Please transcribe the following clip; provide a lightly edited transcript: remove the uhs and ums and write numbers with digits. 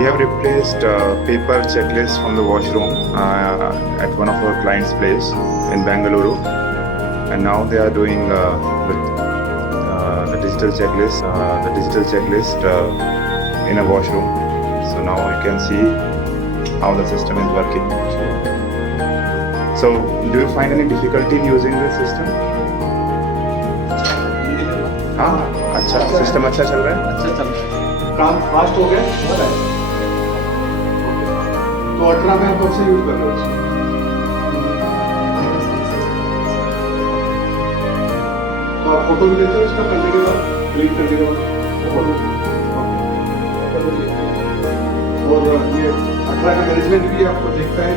We have replaced paper checklist from the washroom at one of our clients' place in Bangalore, and now they are doing the digital checklist, in a washroom. So now you can see how the system is working. So, do you find any difficulty in using this system? हाँ, अच्छा सिस्टम अच्छा चल रहा है? अच्छा चल रहा है। काम फास्ट हो गया? हो रहा है। तो 18 में आप से यूज कर रहे हो इसको? तो आप फोटो भी लेते हो इसका करने के बाद, क्लिक करने के बाद फोटो। और ये 18 का मैनेजमेंट भी आपको देखता है।